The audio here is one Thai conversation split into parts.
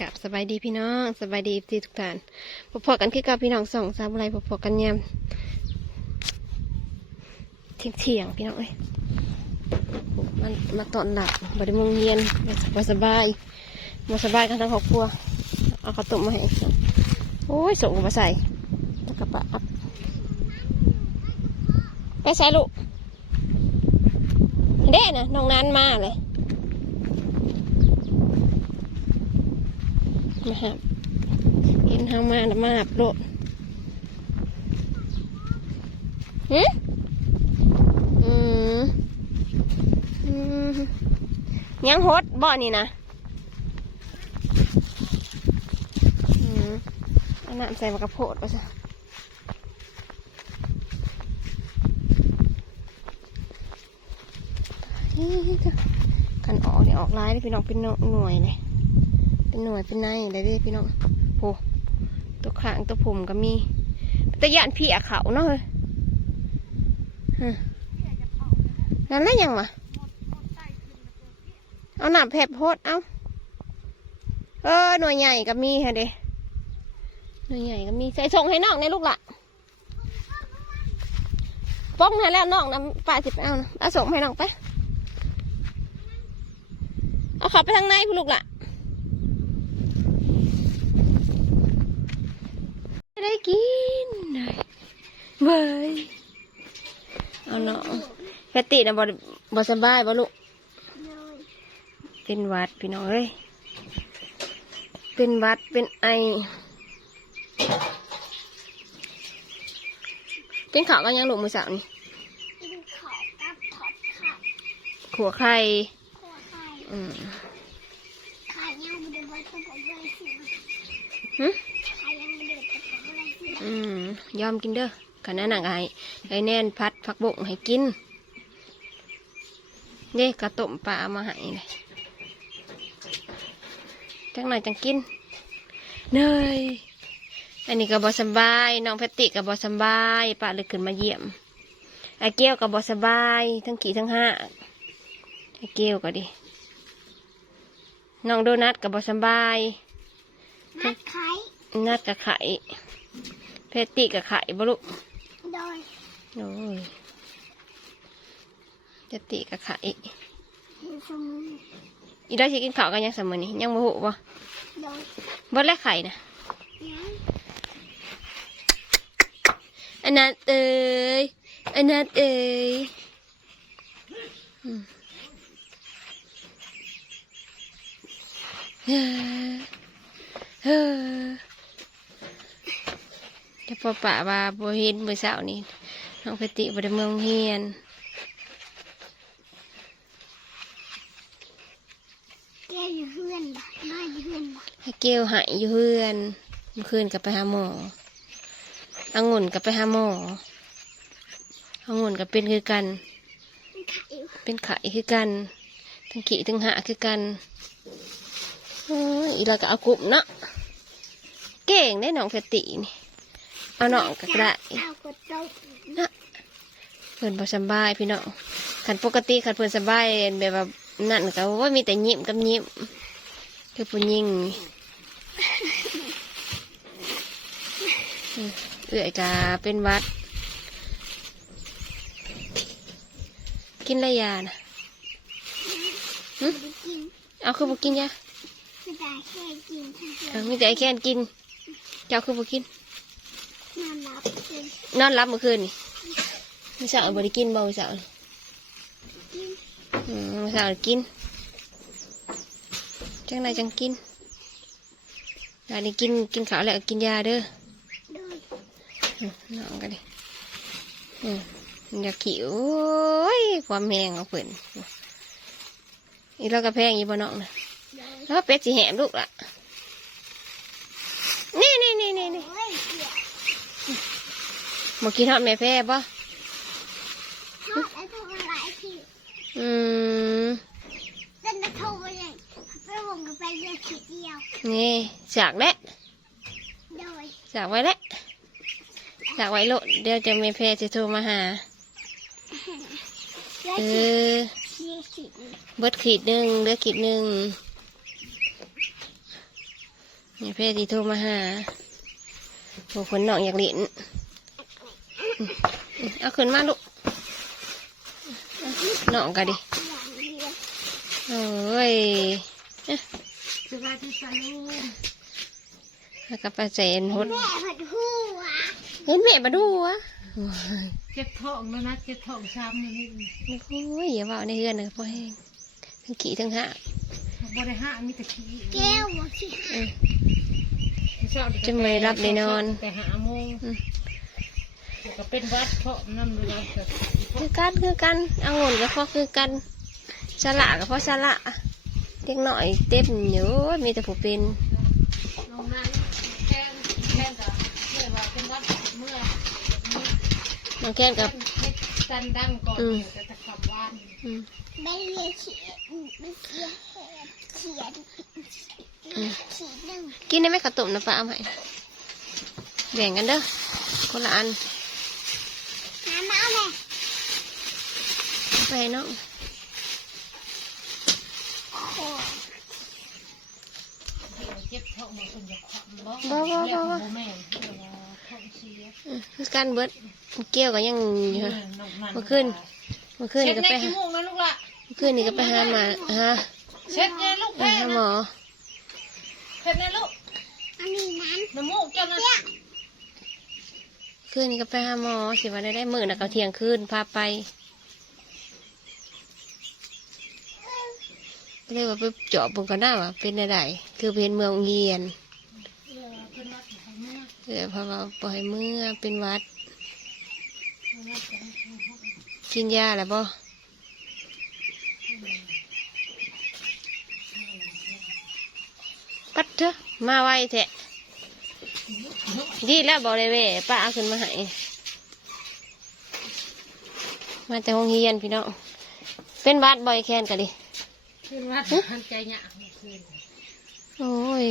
กับสบายดีพี่น้องสบายดีทีทุกท่านพบพอกันคือกับพี่น้องสองสามอะไรพบพอกันยามเที่ยงเที่ยงพี่น้องเอ้ยมันมาตอนหลับบไดิมงเย็นมาสบายมาสบายกันทั้งครอบครัวเอาข้าวต้มมาให้โอ้ยส่งมาใส่แล้วก็ปะไปใส่ลูกเด้นะน้องนั้นมาเลย มาหับ เห็นเฮามาแล้วมาหับโลดหืมอืมอืมยังฮดบ่อนี่นะอืมเอาน้ำใส่มากระโพดไปซะกันออกเนี่ยออกลายเลยพี่น้องเป็นหน่วยเลย เป็นหน่วยเป็นในอะไรเด้พี่น้องโหตัวขางตัวผมก็มีแตะยานพี่อะเขาเนาะเฮ้ยฮะนั่นแหละยังวะเอาหนับแผบโพดเอาเออหน่วยใหญ่ก็มีฮะเด้หน่วยใหญ่ก็มีใส่ส่งให้น้องในลูกละป้องให้แล้วน้องนะป้าสิไปเอานะเอาส่งให้น้องไป เอาเขับไปทางในพี่ลูกละ ได้กินได้เว้ยเอาเนาะแพตตินะบอบสบายบ่ลูกเป็นหวัดพี่น้องเอ้ยเป็นหวัดเป็นไอกินข้าวกันยังลูกมือสาวนี่กินข้าวกับทอดไข่ขัวไข่คั่วไข่อืมไข่ยังไม่ได้ไว้ต้องผมไว้สิ อืมยอมกินเด้อขันนั้นหนังไอ้ไอ้แน่นพัดผักบงให้กินเด้กระต้มปลามาให้เลยจังหน่อยจังกินเนยอันนี้ก็บอสำบายน้องแพตติกับบอสำบายป้าเลยขึ้นมาเยี่ยมไอ้เกี้ยวกับบอสำบายทั้งขี่ทั้งห้าไอ้เกี้ยวก็ดิน้องโดนัทกับบอสำบายนัดไข่นัดกับไข่แพตติกับไข่บลุโดยโอ้ยแพตติกับไข่เห็นสมุนอีได้สิกินข้าวกันยังสมอนี่ยังโมโหบ่โดยบดและไข่นะยังอันนั้นเอ้ยอันนั้นเอ้ยอืมเฮ้อเฮ้อ จะพอป่าว่าบ่เห็นมื้อเช้านี่น้องเพติบ่ได้เมืองเฮียนแกอยู่เพื่อนบ่น้อยอยู่เพื่อนบ่ให้เกลหายอยู่เพื่อนเมื่อคืนกับไปหาหมอองุ่นกับไปหาหมอองุ่นกับเป็นคือกันเป็นไข่อยู่เป็นไข่คือกัน ทั้งขี่ทั้งหาคือกันโอ้ยอีเราก็เอากลุ่มเนาะเก่งได้น้องเพชรตินี่ เอาน้องก็ได้เอากดโต๊ะนะเพิ่นพอสำบายพี่น้องขันปกติขันเพิ่นสำบายแบบว่านั่นก็ว่ามีแต่ยิ้มกับยิ้มคือผู้หญิงนี่อืมเอื่อยกาเป็นหวัด กินอะไรยานะไม่ได้กินเอาคือบ่กินยาไม่ได้แค่กินทั้งเดียเอวอมีแต่ไอ้แค่นกิน เจ้าคือบ่กิน นอนหลับกินนอนรับเมื่อคืนนี่เมื่อเช้าบ่ได้กินบ่เมื่อเช้านี่กินอืมเมื่อเช้ากินจังไรจังกินยาได้กินกินข้าวแล้วก็กินยาเด้อโดยอืมน้องกันดิอืมอยากขี้โอ้ยความแหงของเพิ่นอีเราก็แพงอยู่บ่น้องนะโดย แล้วเป็ดสิแหมลูกล่ะ นี่นี่นี่นี่นี่ โอ้ยเสีย มากินทอดแม่แพ้ปะทอดไอ้พวกอะไรที่อืมเป็นตะโทไปเลยไปวงกันไปเรียกขีดเดียวนี่จากแล้วโดยจากไว้แล้วจากไว้โลดเดี๋ยวจะแม่แพ้จะโทรมาหาเรียกเอขีดอเรียกขีดเบิดขีดหนึ่งเหลือขีดหนึ่งนี่เพื่อที่โทรมาหาโอ้คนน้องอยากเล่นอืมอืม เอาขึ้นมาลูกน้องกันดิอย่างเดียวโอ้ยสวัสดีค่ะลูกแล้วก็ไปเจนหดแม่ผัดหัวเห็นแม่มาดูวะโอ้ยเจ็บท้องแล้วนะเจ็บท้องช้ำนี่นี่โอ้ยอย่าว่าในเฮือนนะพ่อแห้งทั้งขี่ทั้งหักบริหารมีแต่ขี้แก้วหัวขี้อืมเช้าดีก็จะไม่ได้รับได้นอนแต่หาโมงอืม ก็เป็นวัดเพราะน้ำเลยแบบคือกันคือกันเอางุ่นกับพ่อคือกันสละกับพ่อสละเด็กหน่อยเต็มอยู่มีแต่ผู้เป็นลงนั้นแค่แค่กับเมื่อว่าเป็นวัดเมื่อน้องแค้นกับเฮ็ดจันดังก่อนอืมแต่จะขับว่านอืมไม่เรียนเขียนไม่เขียนเขียนอืมเขียนหนึ่งกินได้ไหมข้าวต้มนะป้าเอาไหมแบ่งกันเด้อคนละอันน้ำมาเอาเลย เอา ไปให้น้องโอ้โหเจ็บท้องมาคนจะขับบ่บ่บ่บ่แล้วบ่บ่แม่นเดี๋ยวว่าท้องเสียอืมคือกันเบิดเกี่ยวก็ยังอยู่ฮะน้องเมื่อคืนเมื่อคืนเช็นี่ดก็ในไปกี่หาโมงแล้วลูกละเมื่อคืนนี่ก็ไปหาหมาฮะเช็ดในลูกไปแพ้หาหมนะอเช็ดในลูกอันนี้นั้นน้ำมูกเจ้านะคืนนี้ก็ไปหาหมอสิว่าได้ได้มื้อน่ะก็เที่ยงคืนพาไป เลยว่าไปเจาะเบิ่งกันหน้าว่าเป็นอะไรคือเป็นเมืองเงียนเออเป็นวัดขอเมื่อเออเพราะว่าปล่อยเมื่อเป็นวัด กินยาแล้วบ่ปัดเถอะมาไวแท้ดีแล้วบอกเลยเว้ยป้าเอาขึ้นมาให้มาแต่ห้องเฮียนพี่น้องเป็นวัดบ่อยแค้นกันดิ เป็นวัดหันใจหยาบเมื่อคืนโอ้ย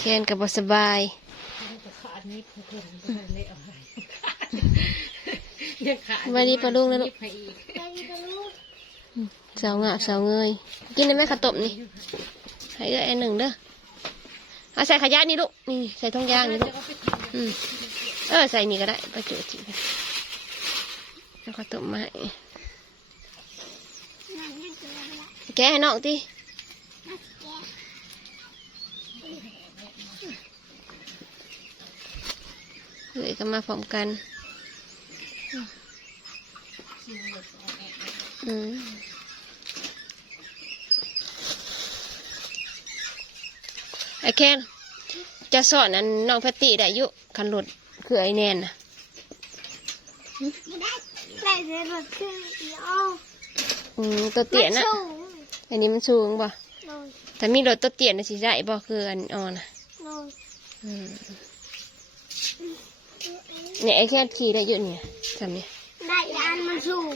แค้นกับบสบายขาดนิดเพื่อนเพื่อนเละเอาให้ยังขาดวันนี้ปลาลุงแล้วลูกนิดให้อีกไปดูลูกสาวงาสาวเงยกินได้ไหมข้าวต้มนี่ให้เอื้ออันหนึ่งเด้อเอาใส่ขยะนี่ลูกนี่ใส่ทองยางนี่ลูกเออใส่นี่ก็ได้ประจุจิแล้วก็ต้มมาให้ นั่นนี่คืออะไรละ แกะให้น้องตินักแกะเฮ้ยก็มาพร้อมกันอืมไอ้แคนจะสอนอันน้องแพตตี้ได้อยุคันรถคือไอ้แนนน่ะไม่ได้ใส่ในรถคือเดียวอืมตัวเตี้ยนะสูง อันนี้มันสูงบ่โนยแต่มีรถตัวเตี้ยนะสิได้บ่คืออันอ่อนน่ะโนยอืมเนี่ยไอ้แค่ขี่ได้เยอะเนี่ยทำเนี่ยได้ยานมันสูง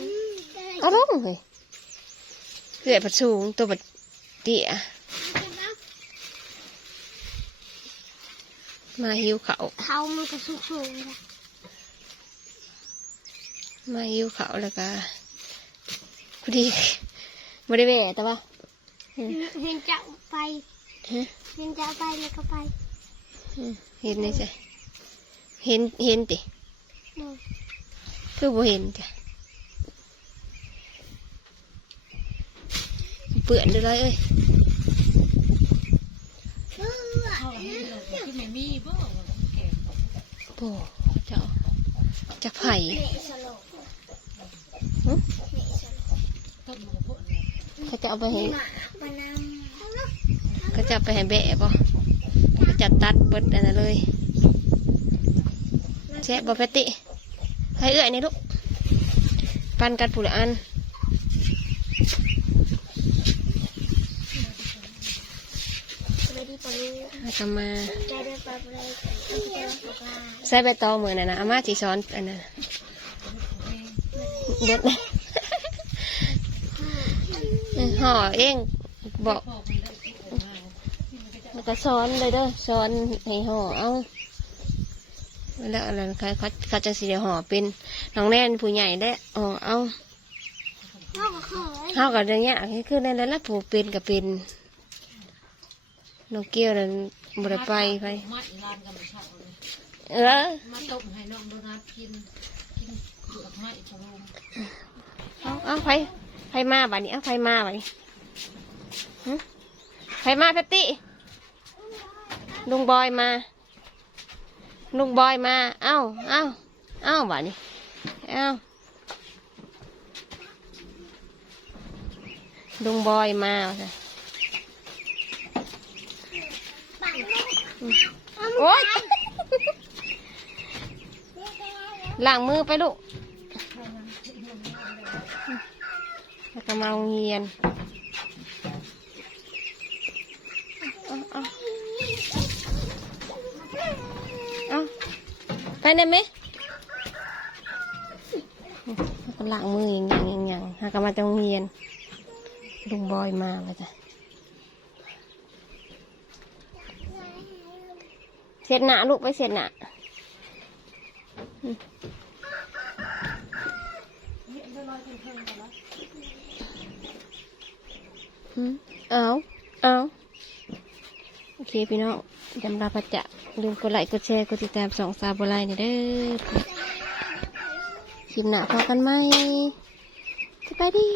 เอาลงเลยเกือบผัดสูงตัวบัดเตี้ยมาหิวเขาวเขามันก็สูงสูงๆนะมาหิวเขาวแล้วก็พอดี ไม่ได้แหวะแต่ว่าเห็นจะไปฮะเห็นจะไปแล้วก็ไปอืมเห็นไหมจ๊ะเห็นเห็นติโนยคือบ่เห็นจ้ะเปื่อนเด้วยเลยเอ้ยเข้าให้เราที่ไม่มีบ่แก่โอ้เจ้าจะไผ่เละสลบหึเละสลบต้นหมูพวกนี้ เขาจะเอาไปให้หมาปานำเขาจะเอาไปให้แบะป่ะเขาจะตัดเบิดอันนั้นเลยแช่บอแพตติให้เอื้อยนี่ลูกปันกันผู้ละอันไม่ได้ปลูกแล้วก็มาใจเดินไปเลยเอาไปเดินไปบ้านใส่ใบตองเหมือนน่ะนะอาม่าสีซ้อนอันนั้นน่ะเด็ดเลยเออ ห่อเองบอกพ่อคนได้ที่ออกมาที่มันก็จะแล้วก็ซ้อนเลยเด้อซ้อนให้ห่อเอาแล้วอะไรเขาเขาเขาจะสีเดียวห่อเป็นน้องแน่นผู้ใหญ่ได้ห่อเอาทพ่อก็เคยเฮากับอย่างเงี้ยคือในนั้นละผูกเป็นกับเป็นน้องเกี้ยวนั่นบ่ได้ไปไปมัดร้านกับเช้าเลยเออมาต้มให้น้องโดนัทกินกินเปลือกไม้พะโลมเอาเอาไผ ไผมาบัดนี้เอาไผมาบัดนี้หึไผมาแพตตี้ลุงบอยมาลุงบอยมาเอ้าเอ้าเอ้าบัดนี้เอ้าลุงบอยมาว่าซั่นปังลูกโอ๊ยล้างมือไปลูก แล้วก็มาโรงเรียนเอาเอาเอาไปได้ไหมก็ล้างมืออย่างอย่างอย่างอย่างหากมาจากโรงเรียนลุงบอยมาแล้วจ้ะเสร็จหนาลูกไปเสร็จหนาอืมอืมเเอาเอาโอเคพี่น้องจำลาพัจจะลืมกดไลค์กดแชร์กดติดตามสองสาวบัวไลน์นี่เด้อคลิปหน้าพอกันไหมสบายดี